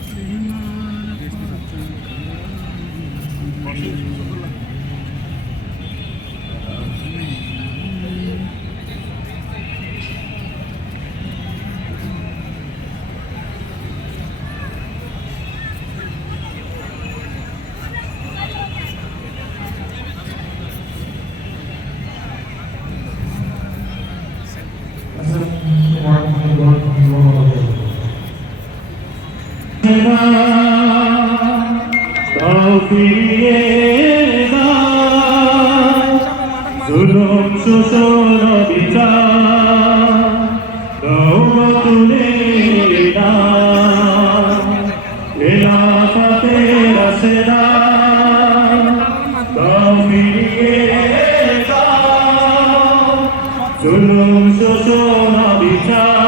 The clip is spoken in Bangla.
Thank you. ফিরিয়ে দুলম শোষণ বিচার তুলে এলাকাতে রাসেরা ফিরিয়ে দুলম শোষণ বিচার